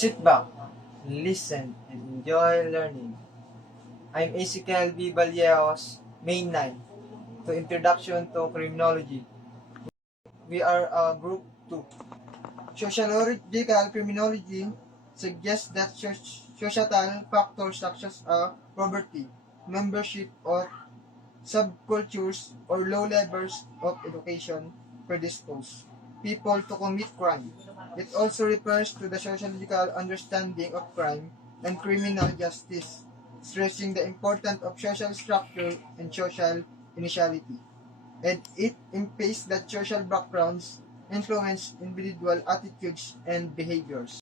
Sit back, listen, and enjoy learning. I'm Ezekiel B. Vallejos, Main 9, to Introduction to Criminology. We are Group 2. Sociological criminology suggests that societal factors such as poverty, membership of subcultures, or low levels of education predispose people to commit crime. It also refers to the sociological understanding of crime and criminal justice, stressing the importance of social structure and social initiality. And it implies that social backgrounds influence individual attitudes and behaviors.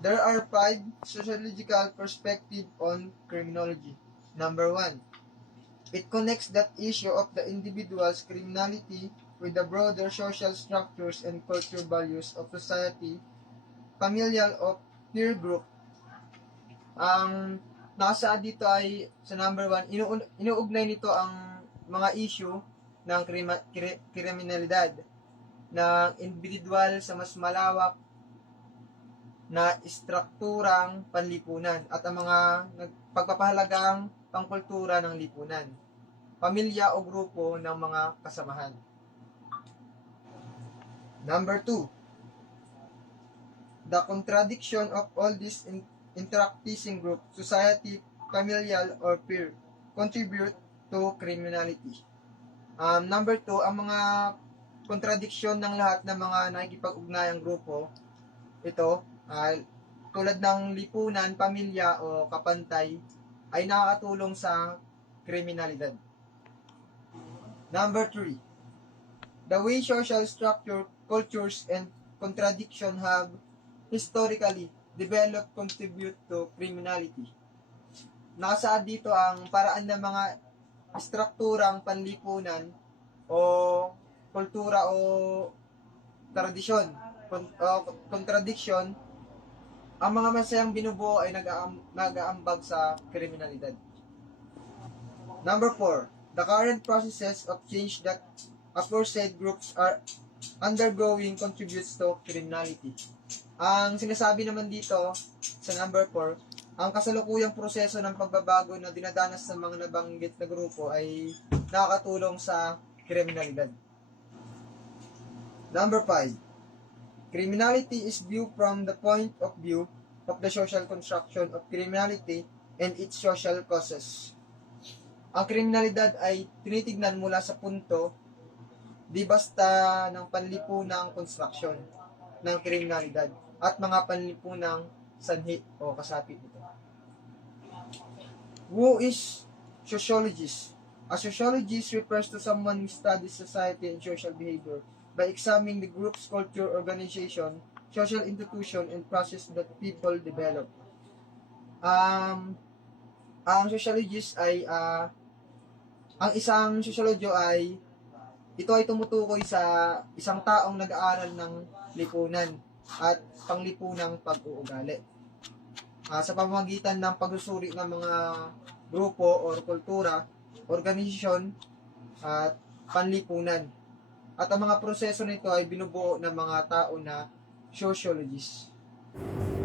There are 5 sociological perspectives on criminology. Number 1, it connects that issue of the individual's criminality with the broader social structures and cultural values of society, familial of peer group. Ang nasa dito ay sa number 1, inuugnay nito ang mga issue ng kriminalidad ng individual sa mas malawak na istrukturang panlipunan at ang mga pagpapahalagang pangkultura ng lipunan, pamilya o grupo ng mga kasamahan. Number 2, the contradiction of all these interacting group, society, familial, or peer contribute to criminality. Number 2, ang mga kontradiksyon ng lahat ng mga nakikipag-ugnayang grupo, ito, tulad ng lipunan, pamilya, o kapantay, ay nakakatulong sa kriminalidad. Number 3, the way social structure, cultures, and contradiction have historically developed contribute to criminality. Nakasaad dito ang paraan ng mga strukturang panlipunan o kultura o tradisyon o contradiction, ang mga masayang binubuo ay nag-aambag sa kriminalidad. Number 4, the current processes of change that aforesaid groups are undergoing contributes to criminality. Ang sinasabi naman dito sa number 4, ang kasalukuyang proseso ng pagbabago na dinadanas sa mga nabanggit na grupo ay nakakatulong sa kriminalidad. Number 5, criminality is viewed from the point of view of the social construction of criminality and its social causes. Ang kriminalidad ay tinitignan mula sa punto di basta ng panlipunang construction ng kriminalidad at mga panlipunang sanhi o kasapit nito. Who is sociologist? A sociologist refers to someone who studies society and social behavior by examining the group's culture, organization, social institution, and process that people develop. Ang sociologist ay ang isang sosyologyo ay ito ay tumutukoy sa isang taong nag-aaral ng lipunan at panglipunang pag-uugali sa pamamagitan ng pagsusuri ng mga grupo o kultura, organisasyon at panlipunan. At ang mga proseso nito ay binubuo ng mga tao na sociologists.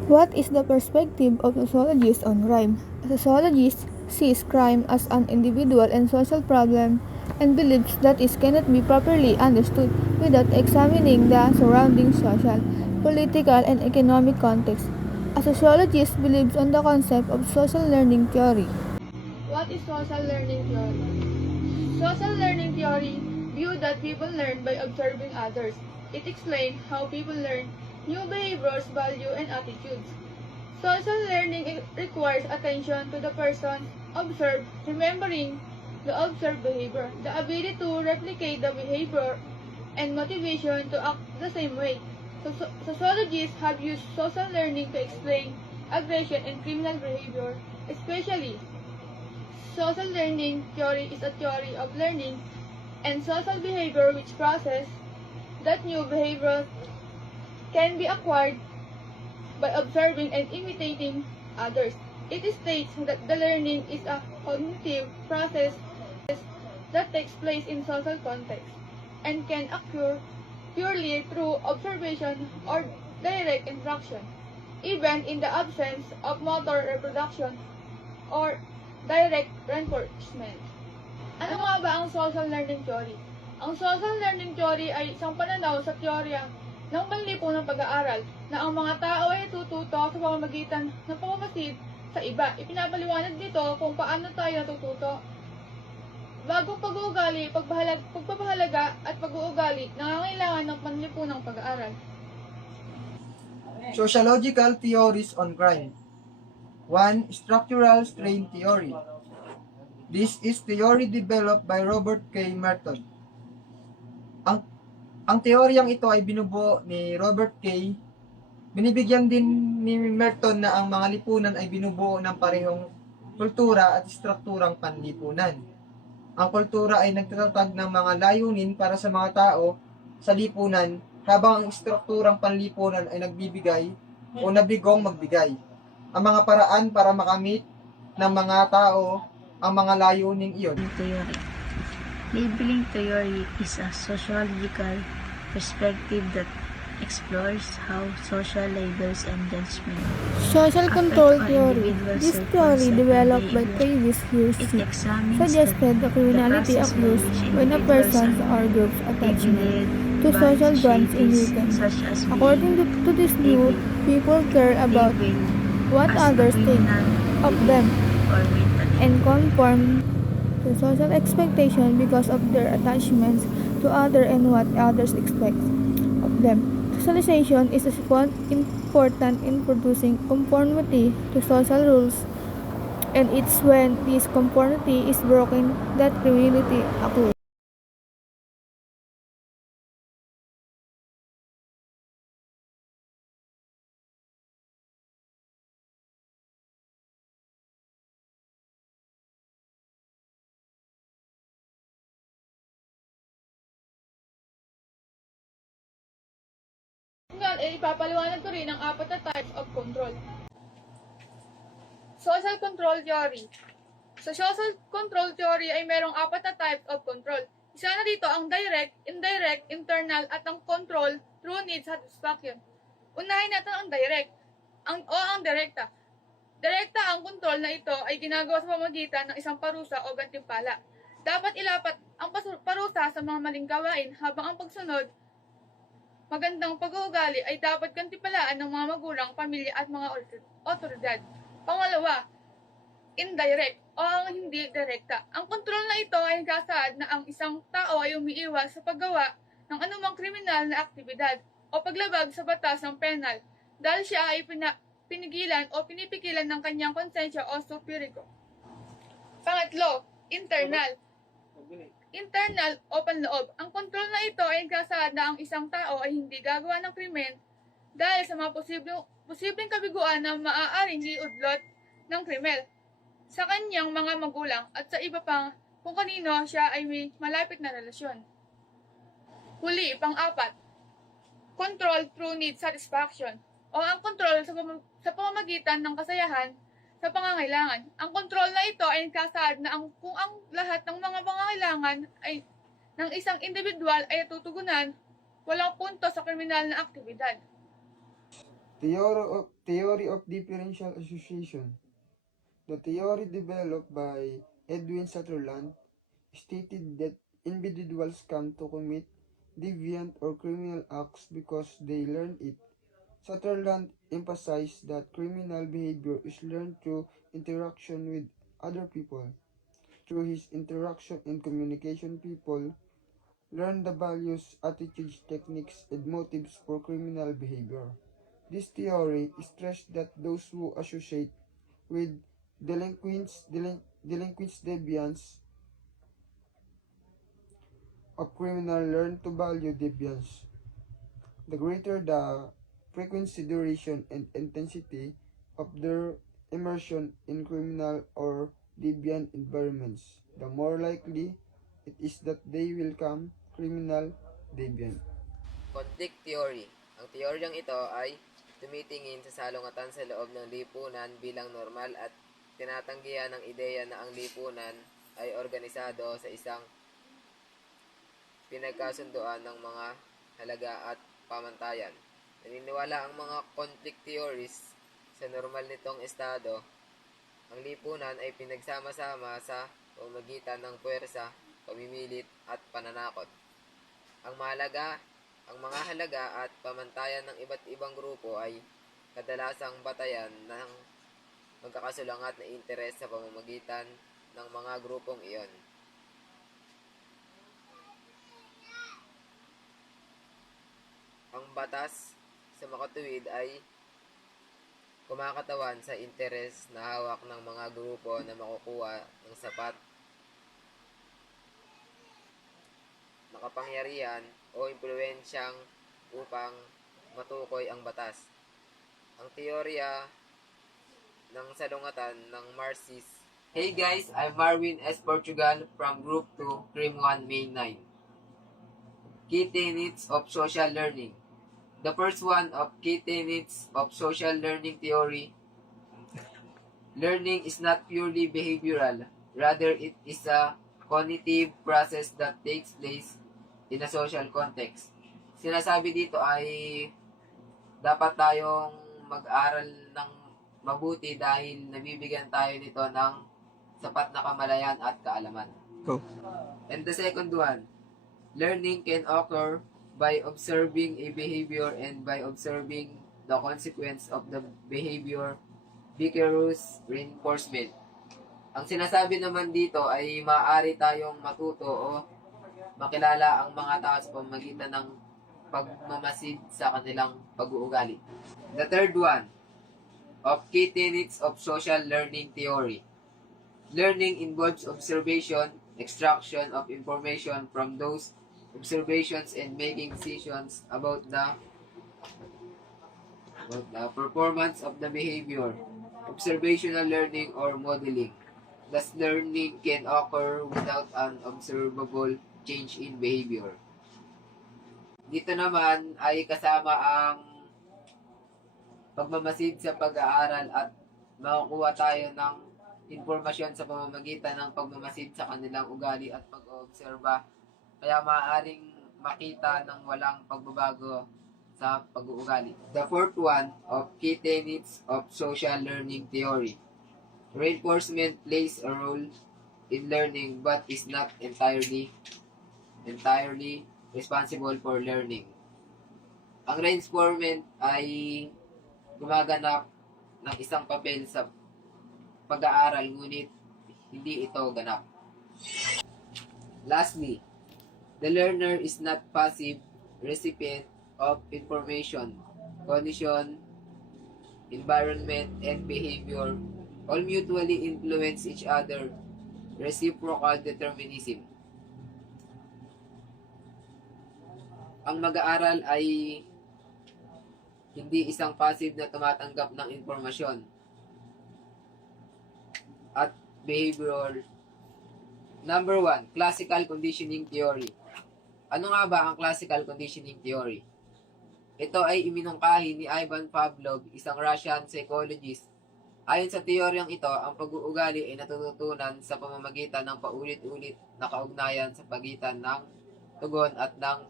What is the perspective of sociologists on crime? A sociologist sees crime as an individual and social problem and believes that it cannot be properly understood without examining the surrounding social, political, and economic context. A sociologist believes on the concept of social learning theory. What is social learning theory? Social learning theory views that people learn by observing others. It explains how people learn new behaviors, values, and attitudes. Social learning requires attention to the person observed, remembering the observed behavior, the ability to replicate the behavior, and motivation to act the same way. Sociologists have used social learning to explain aggression and criminal behavior, especially. Social learning theory is a theory of learning and social behavior which process that new behavior can be acquired by observing and imitating others. It states that the learning is a cognitive process that takes place in social context and can occur purely through observation or direct instruction. even in the absence of motor reproduction or direct reinforcement. Ano nga ba ang social learning theory? Ang social learning theory ay isang pananaw sa teorya ng panlipunang pag-aaral na ang mga tao ay natututo sa pamamagitan ng pamamasid sa iba. Ipinapaliwanag nito kung paano tayo natututo. Bagong pag-uugali, pagpapahalaga at pag-uugali nangangailangan ng panlipunang pag-aaral. Sociological theories on crime. 1. Structural strain theory. This is theory developed by Robert K. Merton. Ang teoryang ito ay binubuo ni Robert K. Binibigyan din ni Merton na ang mga lipunan ay binubuo ng parehong kultura at strukturang panlipunan. Ang kultura ay nagtatatag ng mga layunin para sa mga tao sa lipunan, habang ang strukturang panlipunan ay nagbibigay o nabigong magbigay ang mga paraan para makamit ng mga tao ang mga layuning iyon. Theory. Labeling theory is a sociological perspective that explores how social labels and judgment Social control theory. This theory, developed by previous years, It examines suggested the criminality occurs when a person's or group's attachment to social bonds is weakened. According to this view, people care about what others think of them and conform to social expectation because of their attachments to others and what others expect of them. Socialization is important in producing conformity to social rules, and it's when this conformity is broken that criminality occurs. Ngayon ay ipapaliwanag ko rin ang apat na types of control. Social control theory. Sa social control theory ay merong apat na types of control. Isa na dito ang direct, indirect, internal at ang control through need satisfaction. Unahin natin ang direct ang direkta. Direkta ang control na ito ay ginagawa sa pamamagitan ng isang parusa o gantimpala. Dapat ilapat ang parusa sa mga maling gawain habang ang pagsunod magandang pag-uugali ay dapat gantimpalaan ng mga magulang, pamilya at mga otoridad. Pangalawa, indirect o ang hindi direkta. Ang kontrol na ito ay nagsasaad na ang isang tao ay umiiwas sa paggawa ng anumang kriminal na aktibidad o paglabag sa batas ng penal dahil siya ay pinigilan o pinipigilan ng kanyang konsensya o superigo. Pangatlo, internal. Internal o panloob. Ang kontrol na ito ay nagsasaad na ang isang tao ay hindi gagawa ng krimen dahil sa mga posibleng kabiguan na maaaring iudlot ng krimen sa kanyang mga magulang at sa iba pang kung kanino siya ay may malapit na relasyon. Huli, pang-apat, control through need satisfaction o ang kontrol sa pamamagitan ng kasayahan sa pangangailangan. Ang kontrol na ito ay nagsasaad na kung ang lahat ng mga pangangailangan ay ng isang individual ay tutugunan, walang punto sa kriminal na aktibidad. Theory of differential association. The theory developed by Edwin Sutherland stated that individuals come to commit deviant or criminal acts because they learn it. Sutherland emphasized that criminal behavior is learned through interaction with other people. Through his interaction and communication, people learn the values, attitudes, techniques, and motives for criminal behavior. This theory stressed that those who associate with delinquents, deviants of criminal learn to value deviance. The greater the frequency, duration, and intensity of their immersion in criminal or deviant environments, the more likely it is that they will become criminal deviant. Conflict theory. Ang teoryang ito ay tumitingin sa salungatan sa loob ng lipunan bilang normal at tinatanggihan ng ideya na ang lipunan ay organisado sa isang pinagkasunduan ng mga halaga at pamantayan. Naniniwala ang mga conflict theories sa normal nitong estado. Ang lipunan ay pinagsama-sama sa pamamagitan ng puwersa, pamimilit at pananakot. Ang mga halaga at pamantayan ng iba't ibang grupo ay kadalasang batayan ng magkakasulangat na interes sa pamamagitan ng mga grupong iyon. Ang batas sa makatuwid ay kumakatawan sa interes na hawak ng mga grupo na makukuha ng sapat na kapangyarihan o impluwensyang upang matukoy ang batas. Ang teorya ng salungatan ng Marxist. Hey guys, I'm Marvin S. Portugal from Group 2, Cream 1, Main 9. Key tenets of social learning. The first one of key tenets of social learning theory. Learning is not purely behavioral. Rather, it is a cognitive process that takes place in a social context. Sinasabi dito ay dapat tayong mag-aral ng mabuti dahil nabibigyan tayo nito ng sapat na kamalayan at kaalaman. Go. And the second one, learning can occur by observing a behavior and by observing the consequence of the behavior, vicarious reinforcement. Ang sinasabi naman dito ay maaari tayong matuto o makilala ang mga tao sa pamamagitan ng pagmamasid sa kanilang pag-uugali. The third one, of key tenets of social learning theory. Learning involves observation, extraction of information from those observations and making decisions about the performance of the behavior, observational learning or modeling. Thus, learning can occur without an observable change in behavior. Dito naman ay kasama ang pagmamasid sa pag-aaral at makukuha tayo ng informasyon sa pamamagitan ng pagmamasid sa kanilang ugali at pag-oobserba. Kaya maaaring makita ng walang pagbabago sa pag-uugali. The fourth one of key tenets of social learning theory. Reinforcement plays a role in learning but is not entirely responsible for learning. Ang reinforcement ay gumaganap ng isang papel sa pag-aaral ngunit hindi ito ganap. Lastly, the learner is not passive recipient of information, condition, environment, and behavior all mutually influence each other, reciprocal determinism. Ang mag-aaral ay hindi isang passive na tumatanggap ng informasyon at behavior. Number 1, classical conditioning theory. Ano nga ba ang classical conditioning theory? Ito ay iminungkahi ni Ivan Pavlov, isang Russian psychologist. Ayon sa teoryang ito, ang pag-uugali ay natututunan sa pamamagitan ng paulit-ulit na kaugnayan sa pagitan ng tugon at ng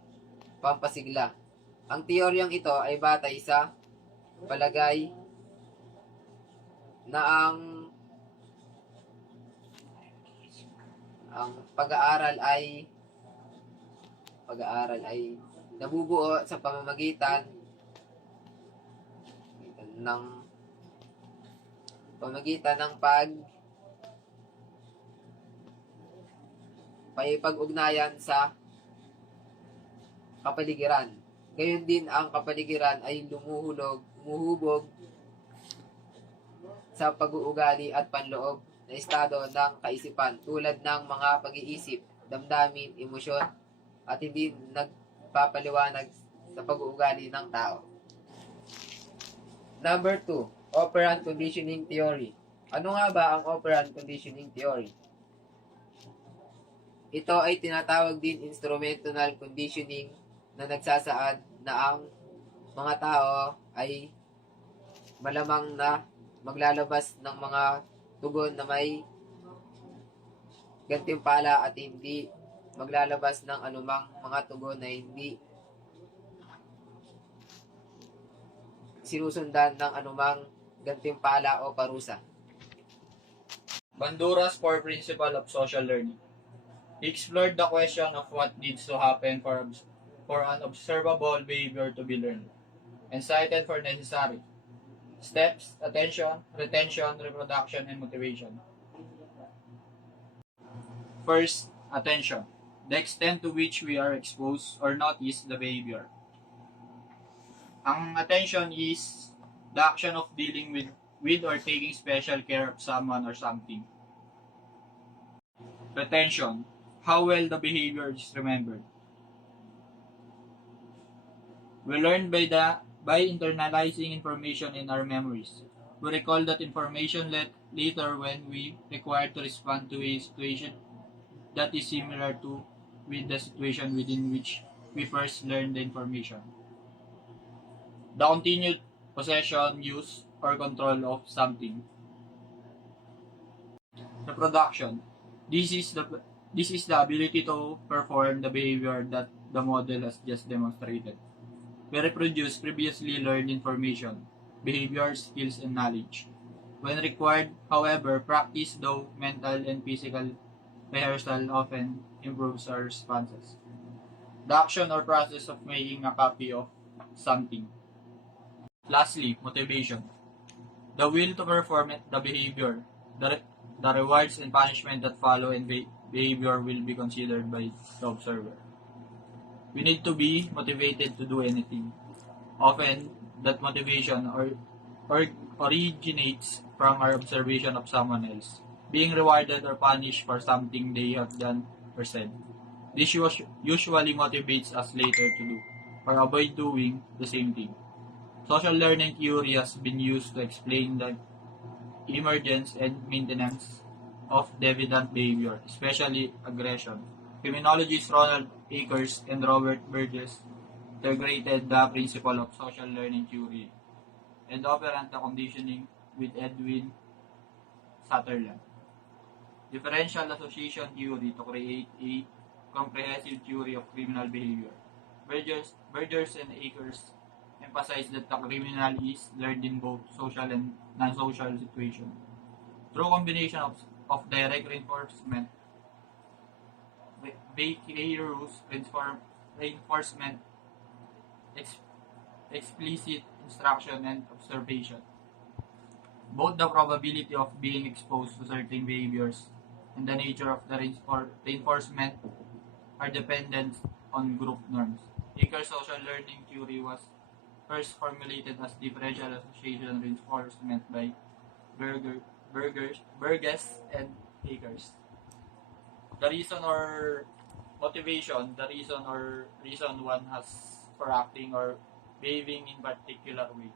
pampasigla. Ang teoryang ito ay batay sa palagay na ang pag-aaral ay nabubuo sa pamamagitan ng pag-ugnayan sa kapaligiran. Gayon din ang kapaligiran ay humuhubog sa pag-uugali at panloob na estado ng kaisipan tulad ng mga pag-iisip, damdamin, emosyon at hindi nagpapaliwanag sa pag-uugali ng tao. Number 2, operant conditioning theory. Ano nga ba ang operant conditioning theory? Ito ay tinatawag din instrumental conditioning na nagsasaad na ang mga tao ay malamang na maglalabas ng mga tugon na may gantimpala at hindi maglalabas ng anumang mga tugon na hindi sinusundan ng anumang gantimpala o parusa. Bandura's core principle of social learning. He explored the question of what needs to happen for an observable behavior to be learned, and cited for necessary steps: attention, retention, reproduction, and motivation. First, attention. The extent to which we are exposed or notice the behavior. Ang attention is the action of dealing with or taking special care of someone or something. Retention. How well the behavior is remembered. We learn by internalizing information in our memories. We recall that information later when we require to respond to a situation that is similar to with the situation within which we first learned the information. The continued possession, use, or control of something. Reproduction. This is the ability to perform the behavior that the model has just demonstrated. We reproduce previously learned information, behavior, skills, and knowledge. When required, however, practice, though mental and physical rehearsal, often improves our responses. The action or process of making a copy of something. Lastly, motivation. The will to perform the behavior, the rewards and punishment that follow in behavior will be considered by the observer. We need to be motivated to do anything. Often, that motivation originates from our observation of someone else, being rewarded or punished for something they have done or said. This usually motivates us later to do or avoid doing the same thing. Social learning theory has been used to explain the emergence and maintenance of deviant behavior, especially aggression. Criminologists Ronald Akers and Robert Burgess integrated the principle of social learning theory and operant conditioning with Edwin Sutherland. Differential association theory to create a comprehensive theory of criminal behavior. Burgess and Akers emphasize that the criminal is learned in both social and non-social situations. Through combination of direct reinforcement, vicarious reinforcement, explicit instruction, and observation. Both the probability of being exposed to certain behaviors and the nature of the reinforcement are dependent on group norms. Akers' social learning theory was first formulated as differential association reinforcement by Burgess and Akers. The reason or motivation, the reason one has for acting or behaving in particular way.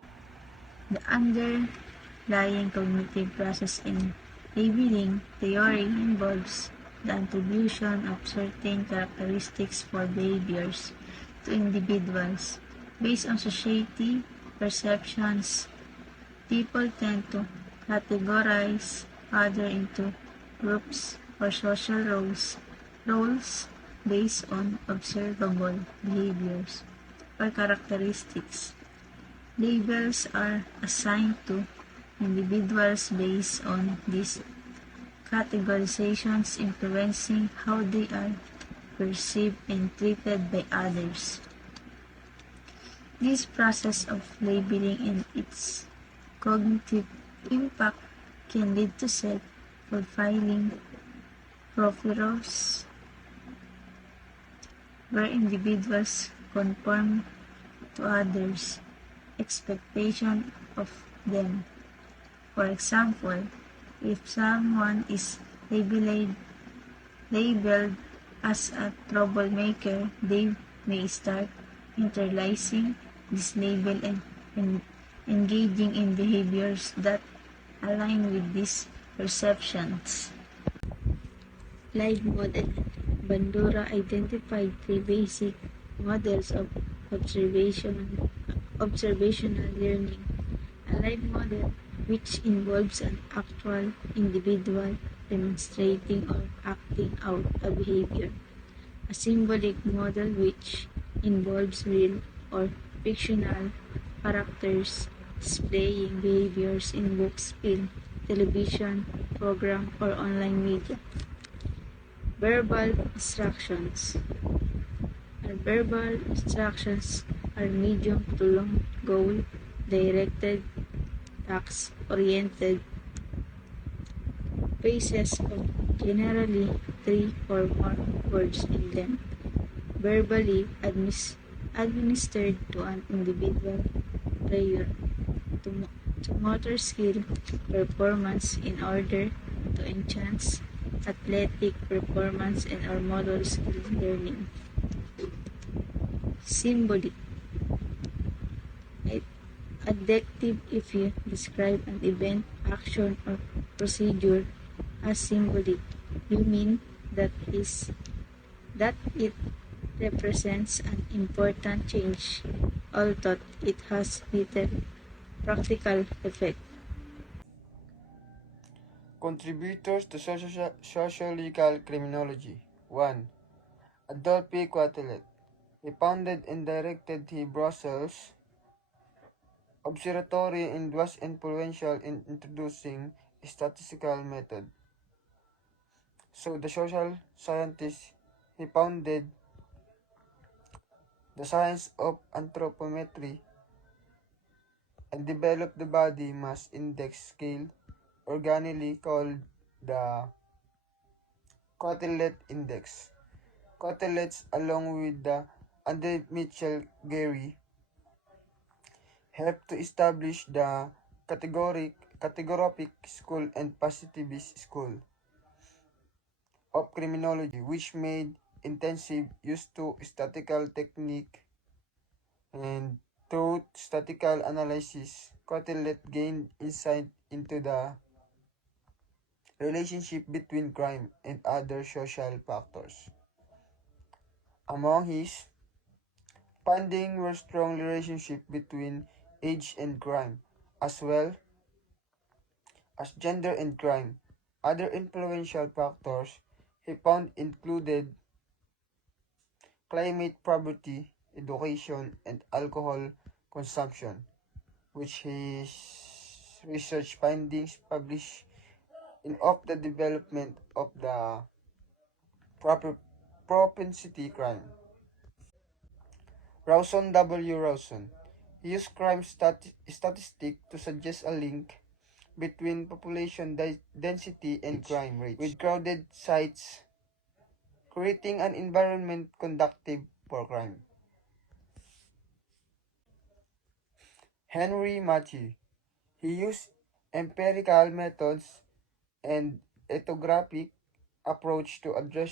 The underlying cognitive process in labeling theory involves the attribution of certain characteristics for behaviors to individuals. Based on society perceptions, people tend to categorize others into groups or social roles based on observable behaviors or characteristics. Labels are assigned to individuals based on these categorizations, influencing how they are perceived and treated by others. This process of labeling and its cognitive impact can lead to self-fulfilling prophecies, where individuals conform to others' expectation of them. For example, if someone is labeled as a troublemaker, they may start internalizing this label and engaging in behaviors that align with these perceptions. Live model. Bandura identified three basic models of observational learning. A live model, which involves an actual individual demonstrating or acting out a behavior. A symbolic model, which involves real or fictional characters displaying behaviors in books, film, television, program, or online media. Verbal instructions. Verbal instructions are medium to long goal-directed, task-oriented phrases of generally 3 or more words in length, verbally administered to an individual prior to motor skill performance in order to enhance athletic performance and or motor skill learning. Symbolic. Adjective if you describe an event, action, or procedure as symbolic, you mean that it represents an important change, although it has little practical effect. Contributors to Sociological Criminology. 1. Adolphe Quetelet. He founded and directed the Brussels Observatory and was influential in introducing a statistical method. So the social scientist, he founded the science of anthropometry and developed the body mass index scale, organically called the Quetelet Index. Quetelets, along with the Andre Mitchell Gary, helped to establish the categoric school and positivist school of criminology, which made intensive use to statistical technique, and through statistical analysis, Quetelet gained insight into the relationship between crime and other social factors. Among his findings were strong relationship between age and crime, as well as gender and crime. Other influential factors he found included climate, poverty, education, and alcohol consumption, which his research findings published in Of the Development of the Propensity Crime. Rawson W. Rawson. He used crime statistic to suggest a link between population density and crime rates, with crowded sites creating an environment conducive for crime. Henry Matthew. He used empirical methods and ethnographic approach to address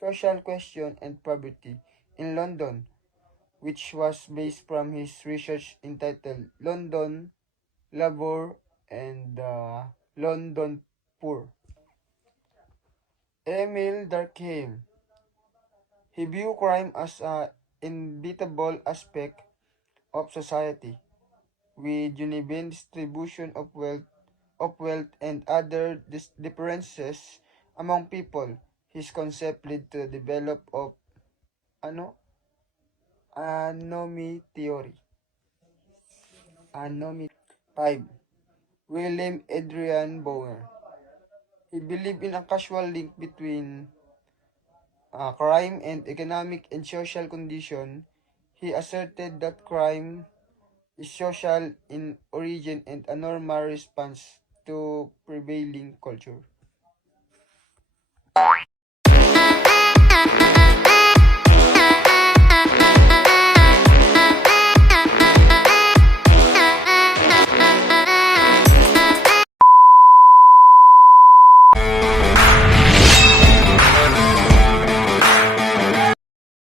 social question and poverty in London, which was based from his research entitled London Labor and the London Poor. Emil Durkheim. He viewed crime as an inevitable aspect of society, with uneven distribution of wealth and other differences among people. His concept led to the development of anomy theory. 5. William Adrian Bower. He believed in a causal link between crime and economic and social condition. He asserted that crime is social in origin and a normal response to prevailing culture.